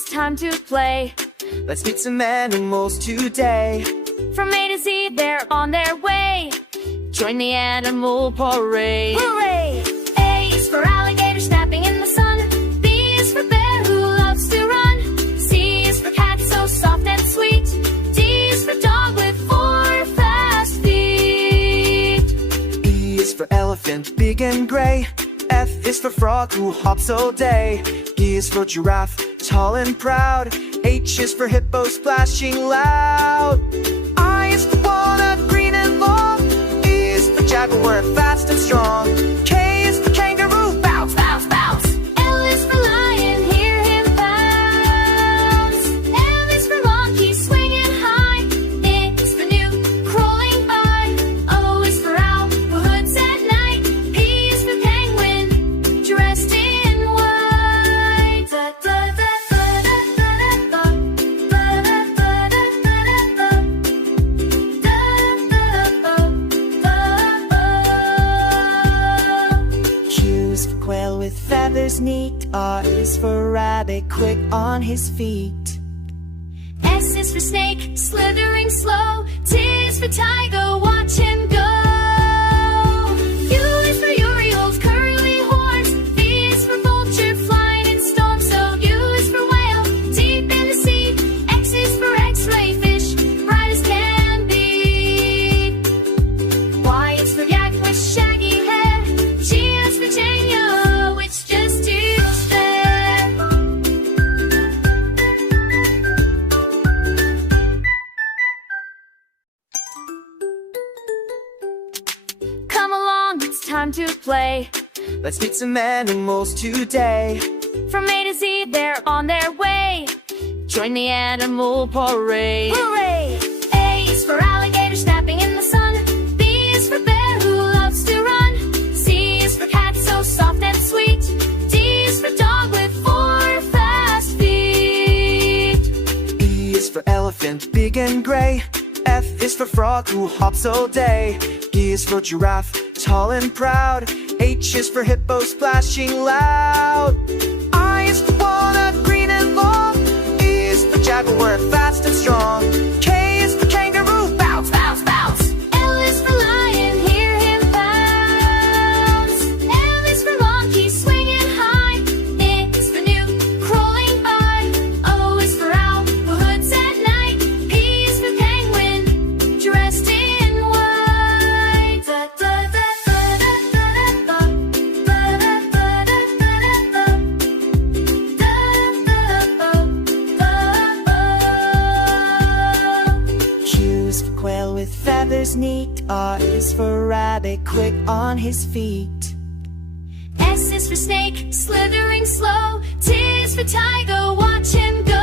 it's time to play. Let's meet some animals today. From A to Z, they're on their way. Join the animal parade. Hooray! A is for alligator snapping in the sun. B is for bear who loves to run. C is for cat so soft and sweet. D is for dog with 4 fast feet. E is for elephant, big and gray. F is for frog who hops all day. G is for giraffe, tall and proud. H is for hippo, splashing loud. I is for walnut, green and long. E is for jaguar, fast and strong. K is for kangaroo, bounce, bounce, bounce. L is for lion, hear him bounce. M is for monkey, swinging high. N is for new, crawling by. O is for owl, who hoods at night. P is for penguin, dressed in white. Da, da, da, da, da, da, da, da, da, da, da, da, da, da, da. Q is for quail with feathers neat. R is for rabbit, quick on his feet. S is for snake, slithering slow. T is for tiger, watch him go. U is for Uriel's curly horns. V is for vulture, flying in storm. So U is for whale, deep in the sea. X is for X-ray fish, bright as can be. Y is for yak with shaggy head. G is for Jania, which just teach there. Come along, it's time to play. Let's meet some animals today. From A to Z, they're on their way. Join the animal parade. Hooray! A is for alligator snapping in the sun. B is for bear who loves to run. C is for cat so soft and sweet. D is for dog with 4 fast feet. E is for elephant, big and gray. F is for frog who hops all day. G is for giraffe, tall and proud. H is for hippo, splashing loud. I is for walnut, green and long. E is for jaguar, fast and strong. K is for kangaroo, bounce, bounce, bounce. L is for lion, hear him bounce. M is for monkey, swinging high. N is for new, crawling by. O is for owl, who hoods at night. P is for penguin, dressed in white. Da, da, da, da, da, da, da, da, da, da, da, da, da, da. Q is for quail with feathers neat. R is for rabbit, quick on his feet. S is for snake, slithering slow. T is for tiger, watch him go.